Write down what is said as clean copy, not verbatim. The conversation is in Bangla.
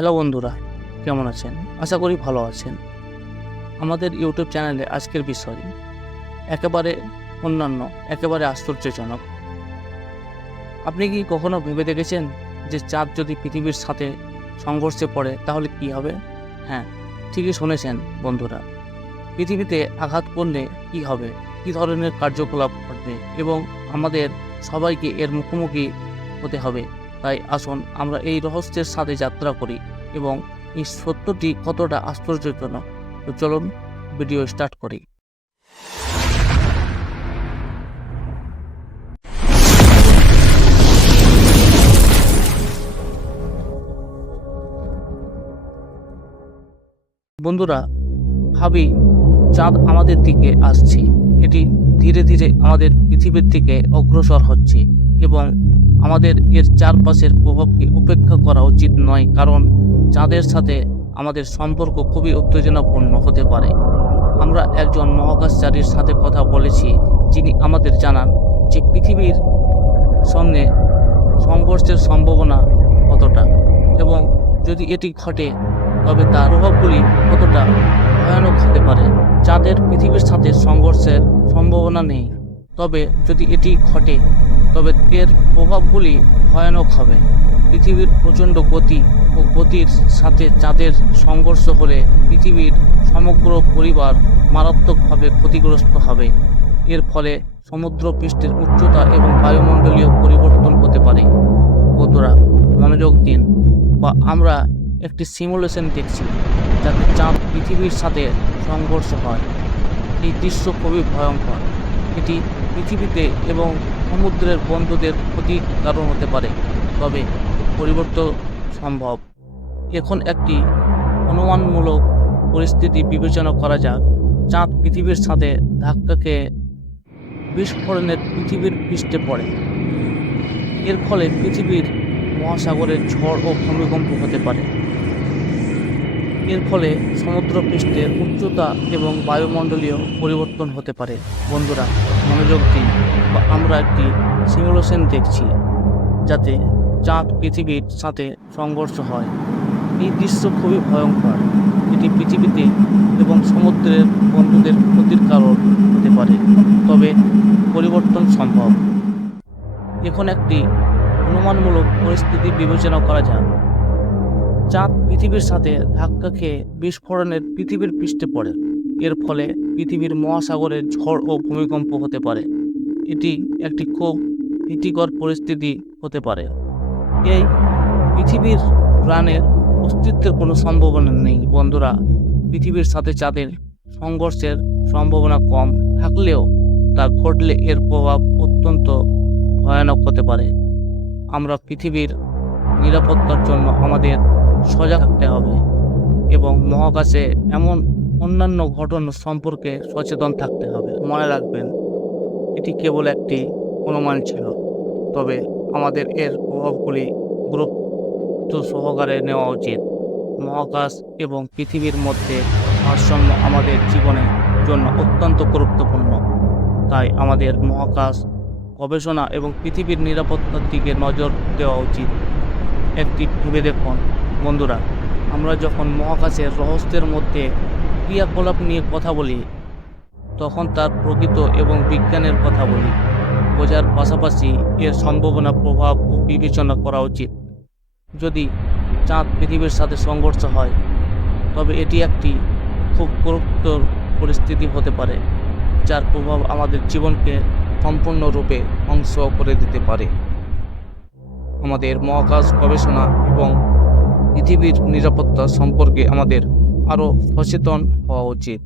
হ্যালো বন্ধুরা, কেমন আছেন? আশা করি ভালো আছেন। আমাদের ইউটিউব চ্যানেলে আজকের বিষয় একেবারে অন্যান্য, একেবারে আশ্চর্যজনক। আপনি কি কখনো ভেবে দেখেছেন যে চাঁদ যদি পৃথিবীর সাথে সংঘর্ষে পড়ে তাহলে কি হবে? হ্যাঁ, ঠিকই শুনেছেন বন্ধুরা। পৃথিবীতে আঘাত করলে কি হবে, কী ধরনের কার্যকলাপ ঘটবে এবং আমাদের সবাইকে এর মুখোমুখি হতে হবে। তাই আসুন আমরা এই রহস্যের সাথে যাত্রা করি এবং এই সত্যটি কতটা আশ্চর্যজনক। তো চলুন ভিডিও স্টার্ট করি। বন্ধুরা, ভাবি চাঁদ আমাদের দিকে আসছে। এটি ধীরে ধীরে আমাদের পৃথিবীর দিকে অগ্রসর হচ্ছে এবং আমাদের এর চারপাশের প্রভাবকে উপেক্ষা করা উচিত নয়, কারণ চাঁদের সাথে আমাদের সম্পর্ক খুবই উত্তেজনাপূর্ণ হতে পারে। আমরা একজন মহাকাশচারীর সাথে কথা বলেছি, যিনি আমাদের জানান যে পৃথিবীর সঙ্গে সংঘর্ষের সম্ভাবনা কতটা এবং যদি এটি ঘটে তবে তার প্রভাবগুলি কতটা ভয়ানক হতে পারে। চাঁদের পৃথিবীর সাথে সংঘর্ষের সম্ভাবনা নেই, তবে যদি এটি ঘটে তবে এর প্রভাবগুলি ভয়ানক হবে। পৃথিবীর প্রচণ্ড গতি ও গতির সাথে চাঁদের সংঘর্ষ হলে পৃথিবীর সমগ্র পরিবার মারাত্মকভাবে ক্ষতিগ্রস্ত হবে। এর ফলে সমুদ্রপৃষ্ঠের উচ্চতা এবং বায়ুমণ্ডলীয় পরিবর্তন হতে পারে। বন্ধুরা, মনোযোগ দিন, আমরা একটি সিমুলেশন দেখছি যাতে চাঁদ পৃথিবীর সাথে সংঘর্ষ হয়। এই দৃশ্য খুবই ভয়ঙ্কর। এটি পৃথিবীতে এবং সমুদ্রের বন্ধুদের ক্ষতির কারণ হতে পারে, তবে পরিবর্তন সম্ভব। এখন একটি অনুমানমূলক পরিস্থিতি বিবেচনা করা যাক। চাঁদ পৃথিবীর সাথে ধাক্কা খেয়ে বিস্ফোরণের পৃথিবীর পৃষ্ঠে পড়ে। এর ফলে পৃথিবীর মহাসাগরের ঝড় ও ভূমিকম্প হতে পারে। এর ফলে সমুদ্রপৃষ্ঠের উচ্চতা এবং বায়ুমণ্ডলীয় পরিবর্তন হতে পারে। বন্ধুরা, মনোযোগ দিন, আমরা একটি সিমুলেশন দেখছি যাতে চাঁদ পৃথিবীর সাথে সংঘর্ষ হয়। এই দৃশ্য খুবই ভয়ঙ্কর। এটি পৃথিবীতে এবং সমুদ্রের বন্ধুদের ক্ষতির কারণ হতে পারে, তবে পরিবর্তন সম্ভব। এখন একটি অনুমানমূলক পরিস্থিতি বিবেচনা করা যাক। চাঁদ পৃথিবীর সাথে ধাক্কা খেয়ে বিস্ফোরণের পৃথিবীর পৃষ্ঠে পড়ে। এর ফলে পৃথিবীর মহাসাগরের ঝড় ও ভূমিকম্প হতে পারে। এটি একটি খুব ভীতিকর পরিস্থিতি হতে পারে। এই পৃথিবীর প্রাণের অস্তিত্বের কোনো সম্ভাবনা নেই। বন্ধুরা, পৃথিবীর সাথে চাঁদের সংঘর্ষের সম্ভাবনা কম থাকলেও তা ঘটলে এর প্রভাব অত্যন্ত ভয়ানক হতে পারে। আমরা পৃথিবীর নিরাপত্তার জন্য আমাদের সজাগ থাকতে হবে এবং মহাকাশে এমন অন্যান্য ঘটনা সম্পর্কে সচেতন থাকতে হবে। মনে রাখবেন, এটি কেবল একটি অনুমান ছিল, তবে আমাদের এর প্রভাবগুলি গুরুত্ব সহকারে নেওয়া উচিত। মহাকাশ এবং পৃথিবীর মধ্যে ভারসাম্য আমাদের জীবনের জন্য অত্যন্ত গুরুত্বপূর্ণ। তাই আমাদের মহাকাশ গবেষণা এবং পৃথিবীর নিরাপত্তার দিকে নজর দেওয়া উচিত। একটি ভেবে দেখুন বন্ধুরা, আমরা যখন মহাকাশের রহস্যের মধ্যে ক্রিয়াকলাপ নিয়ে কথা বলি, তখন তার প্রকৃত এবং বিজ্ঞানের কথা বলি। বোঝার পাশাপাশি এর সম্ভাবনা, প্রভাব ও বিবেচনা করা উচিত। যদি চাঁদ পৃথিবীর সাথে সংঘর্ষ হয় তবে এটি একটি খুব গুরুতর পরিস্থিতি হতে পারে, যার প্রভাব আমাদের জীবনকে সম্পূর্ণরূপে ধ্বংস করে দিতে পারে। আমাদের মহাকাশ গবেষণা এবং পৃথিবীর নিরাপত্তা সম্পর্কে আমাদের আরও সচেতন হওয়া উচিত।